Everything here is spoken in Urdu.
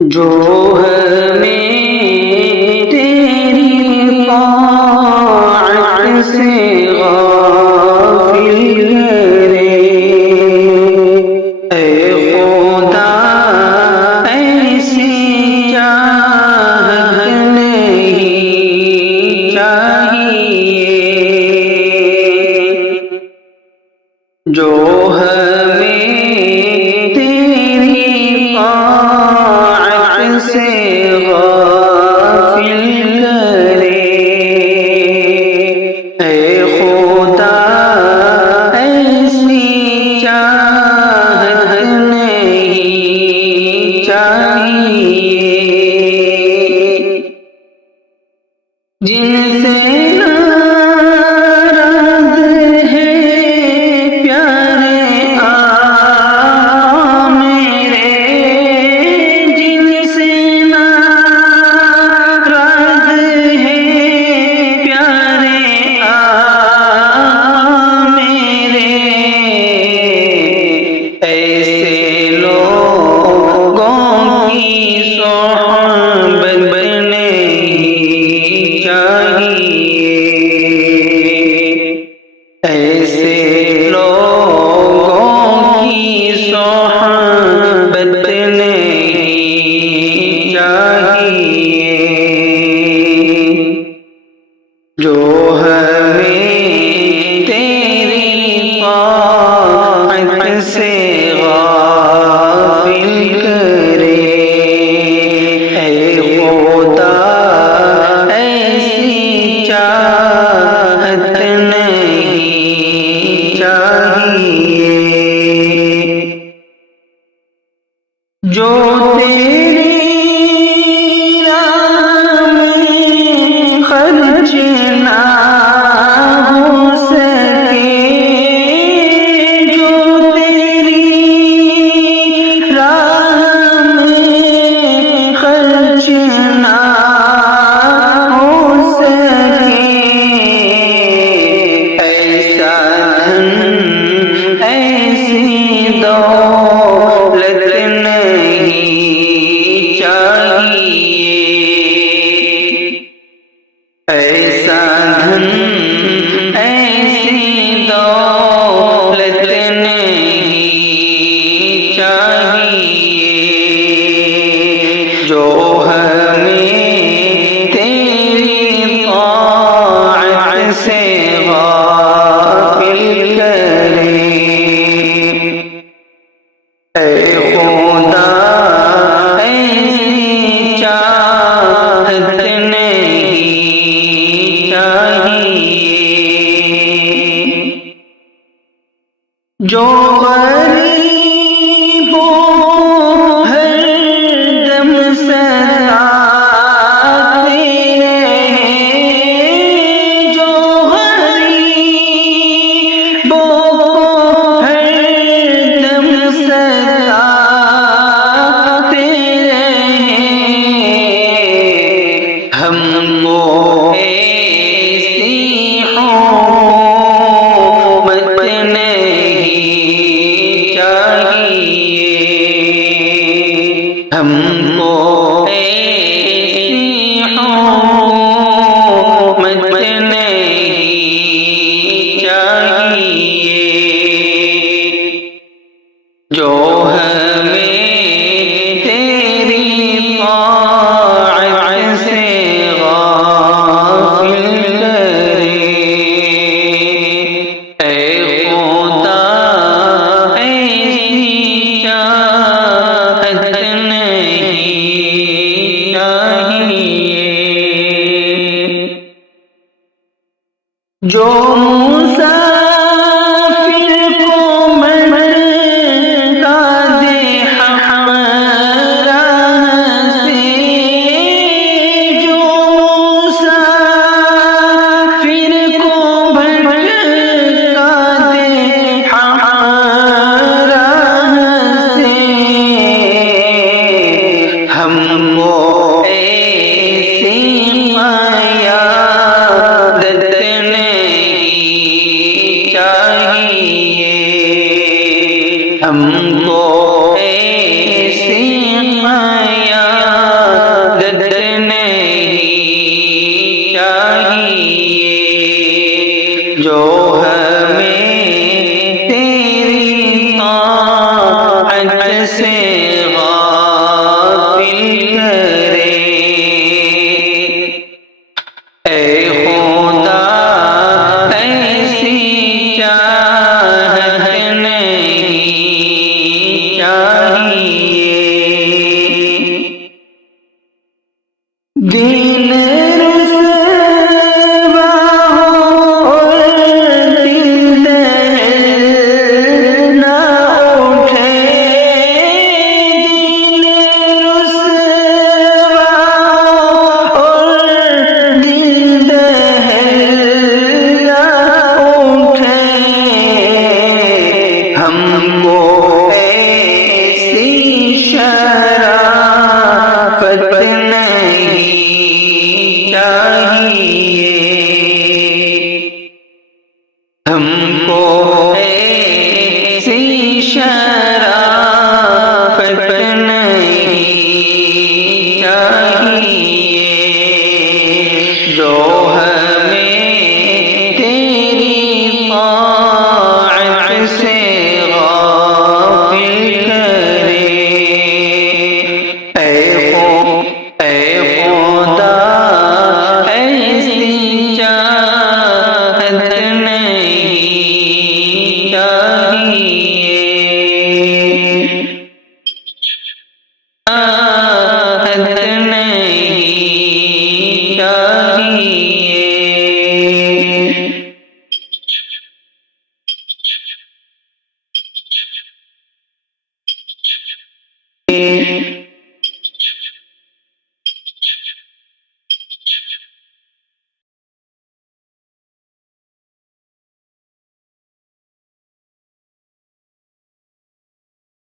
جو ہمیں تیری طاعت سے غافل کرے، اے خدا ایسی چاہت نہیں چاہیے، جو ہمیں تیری طاعت سے غافل کرے، اے خدا ایسی چاہت نہیں چاہیے، جن سے ایسے لوگوں کی صحبت نہیں چاہیے، جو ہمیں تیری طاعت سے غافل کرے، اے خدا ایسی چاہت نہیں چاہیے، جو تیری راہ میں خرچ نہ ہو سکے، جو تیری راہ میں خرچ نہ ہو سکے، ایسا دھن ایسی دولت نہیں چاہیے، ایسا دھن ایسی دولت نہیں چاہیے، جو ہمیں تیری طاعت سے غافل کرے، اے خدا ایسی چاہت نہیں چاہیے، جو غریبوں ہر دم ستاتے رہے، جو غریبوں ہر دم ستاتے رہے، ہم کو ایسی حکومت نہیں چاہیے، ہم کو ایسی حکومت نہیں چاہیے، جو ہمیں تیری طاعت سے غافل کرے، اے خدا ایسی چاہت نہیں چاہیے، جو مسافر کو منتا دے ہم راہ سے، جو مسافر کو منتا دے ہم راہ سے، ہم کو